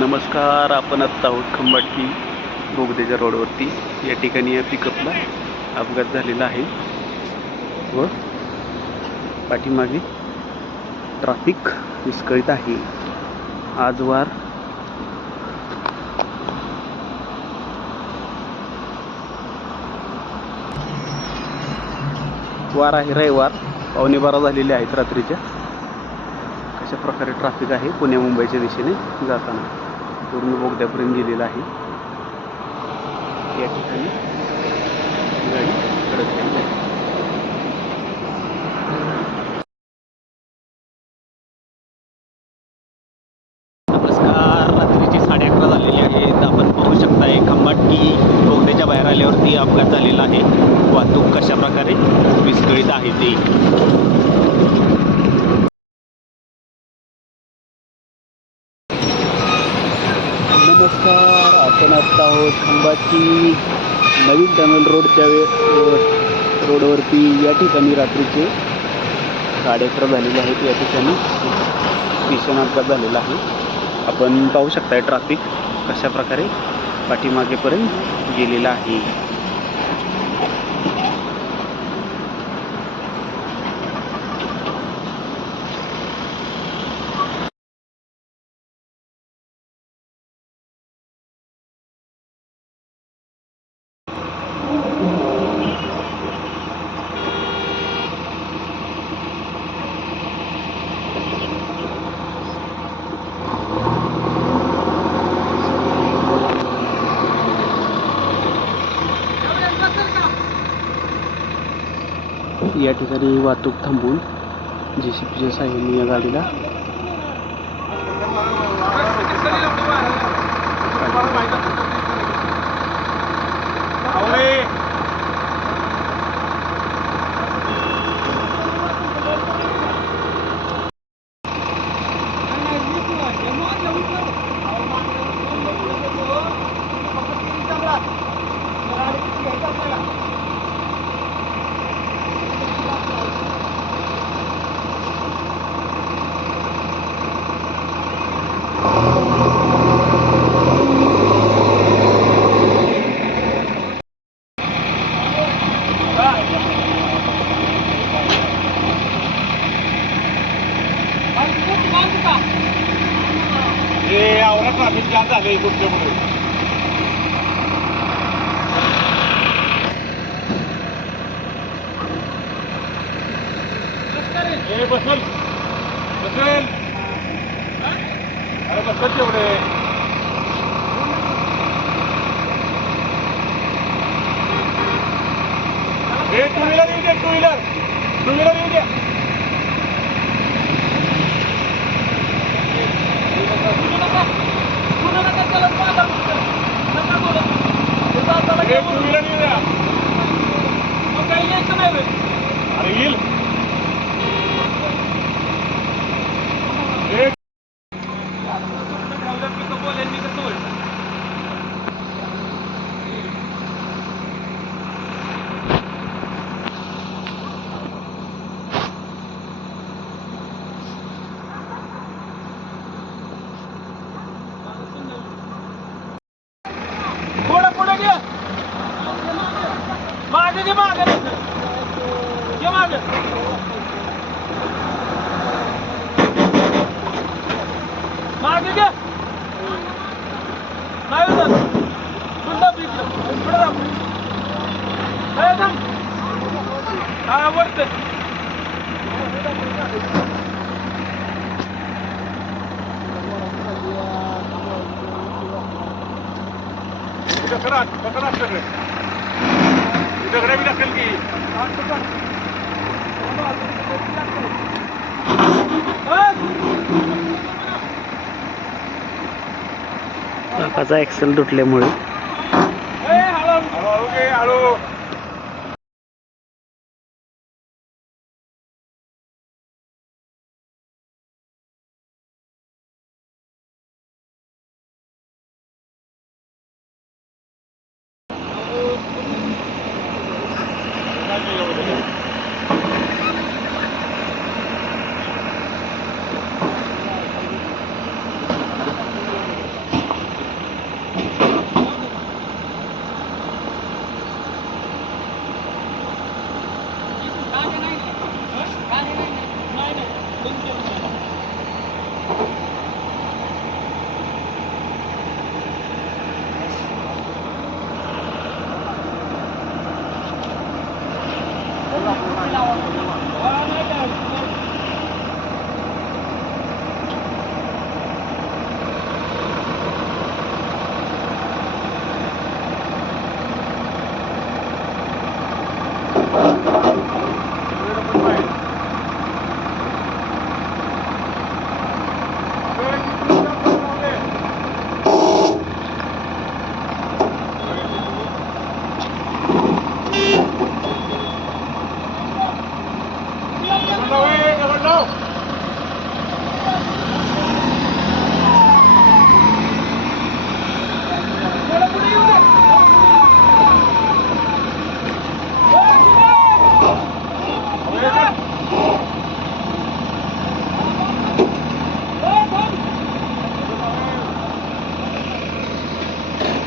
नमस्कार. आपण आत्ता आहोत खंबाटकी बोगद्याच्या रोडवरती. या ठिकाणी या पिकअपला अपघात झालेला आहे व पाठीमागे ट्रॅफिक विस्कळीत आहे. आज वार आहे, रविवार. 11:15 झालेले आहेत रात्रीच्या. अशा प्रकारे ट्रॅफिक आहे पुणे मुंबईच्या दिशेने जाताना. पूर्ण बोगद्यापर्यंत गेलेला आहे. या ठिकाणी गाडी अडकलेली आहे. नमस्कार. रात्रीचे 11:30 झालेले आहेत. आपण पाहू शकताय खंबाटकी बोगद्याच्या बाहेर आल्यावरती अपघात झालेला आहे. वाहतूक कशा प्रकारे विस्कळीत आहे ते. नमस्कार. आपण आत्ता आहोत खंबाटकी नवीन टनल रोडच्या रोडवरती. या ठिकाणी रात्रीचे 11:30 झालेले आहेत. या ठिकाणी भीषण अपघात झालेला आहे. आपण पाहू शकताय ट्रॅफिक कशा प्रकारे पाठीमागेपर्यंत गेलेला आहे. या ठिकाणी वाहतूक थांबवून JCBच्या साहाय्याने या गाडीला ट्रॅफिक जाम झाले तुमच्यामुळे. बसल बसल अरे बसल तेवढे. टू व्हीलर येऊ द्या. टू व्हीलर येऊ द्या. अरे येईल. पुढे घे. मागे घे. मागे मागे घे. नाही होत. पुढे आवडत. पकडा सगळे दगडा बी टाकेल की. चाकाचा ॲक्सेल तुटल्यामुळे हळू.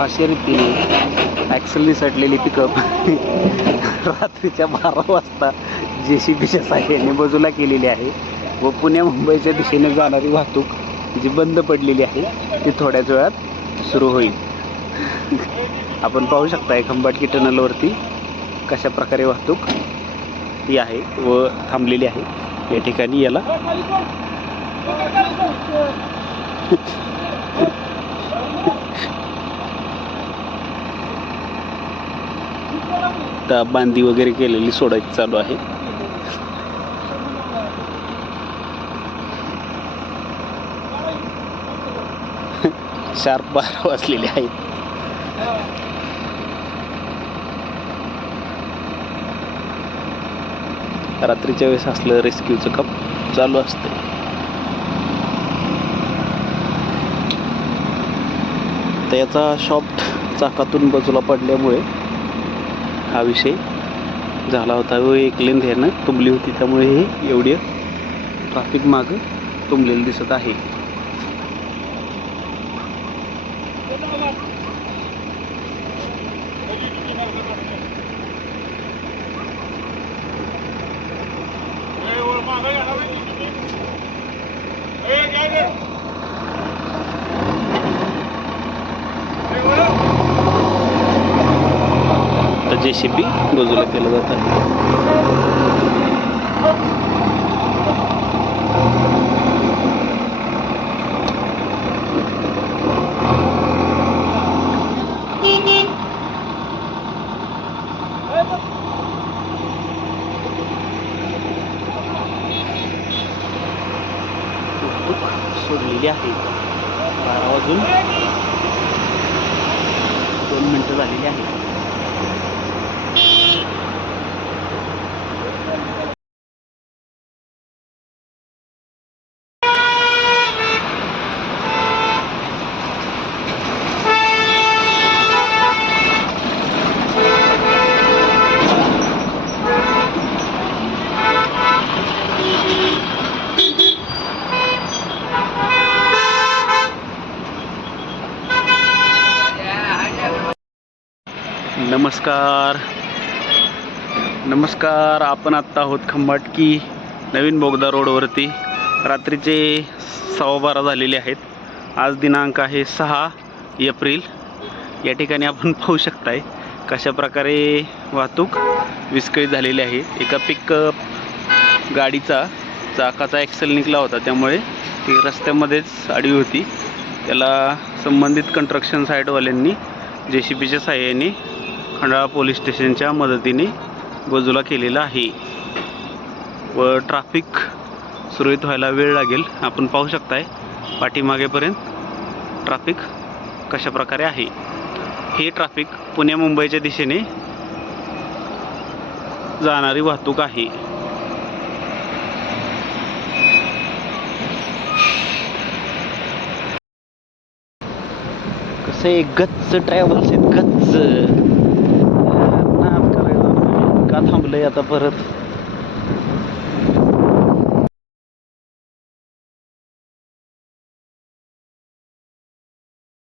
अशा रीतीने ॲक्सलनी सडलेली पिकअप रात्रीच्या 12 वाजता JCBच्या साहाय्याने बाजूला केलेली आहे व पुण्या मुंबईच्या दिशेने जाणारी वाहतूक जी बंद पडलेली आहे ती थोड्याच वेळात सुरू होईल. आपण पाहू शकता खंबाटकी टनलवरती कशा प्रकारे वाहतूक ही आहे व थांबलेली आहे. या ठिकाणी याला बांधी वगैरे केलेली सोडायची चालू आहे. शार्प 12 वाजलेले आहेत. रात्रीच्या वेळेस असलं रेस्क्यूचं काम चालू असते. तर याचा शॉफ्ट चाकातून बाजूला पडल्यामुळे हा विषय झाला होता व एक लेन ह्यानं तुंबली होती, त्यामुळे हे एवढे ट्रॅफिक मागं तुंबलेलं दिसत आहे. तर JCB बाजूला केलं जात आहे. सोडलेली आहे. 12 वाजून 2 मिनिटं झालेली आहे. नमस्कार. आपण आत्ता आहोत खंबाटकी नवीन बोगदा रोडवरती. रात्रीचे 12:15 झालेले आहेत. आज दिनांक आहे 6 एप्रिल. या ठिकाणी आपण पाहू शकताय कशा प्रकारे वाहतूक विस्कळीत झालेली आहे. एका पिकअप गाडीचा चाकाचा ॲक्सेल निघाला होता, त्यामुळे ती रस्त्यामध्येच आडवी होती. त्याला संबंधित कन्स्ट्रक्शन साईटवाल्यांनी JCBच्या साहाय्याने खंडाळा पोलीस स्टेशनच्या मदतीने बाजूला केलेला आहे व ट्रॅफिक सुरळीत व्हायला वेळ लागेल. आपण पाहू शकताय पाठीमागेपर्यंत ट्रॅफिक कशा प्रकारे आहे. हे ट्रॅफिक पुण्या मुंबईच्या दिशेने जाणारी वाहतूक आहे. कसं आहे, गच्च ट्रॅव्हल्स आहेत, गच्च. नाद करायला का थांबलंय आता परत.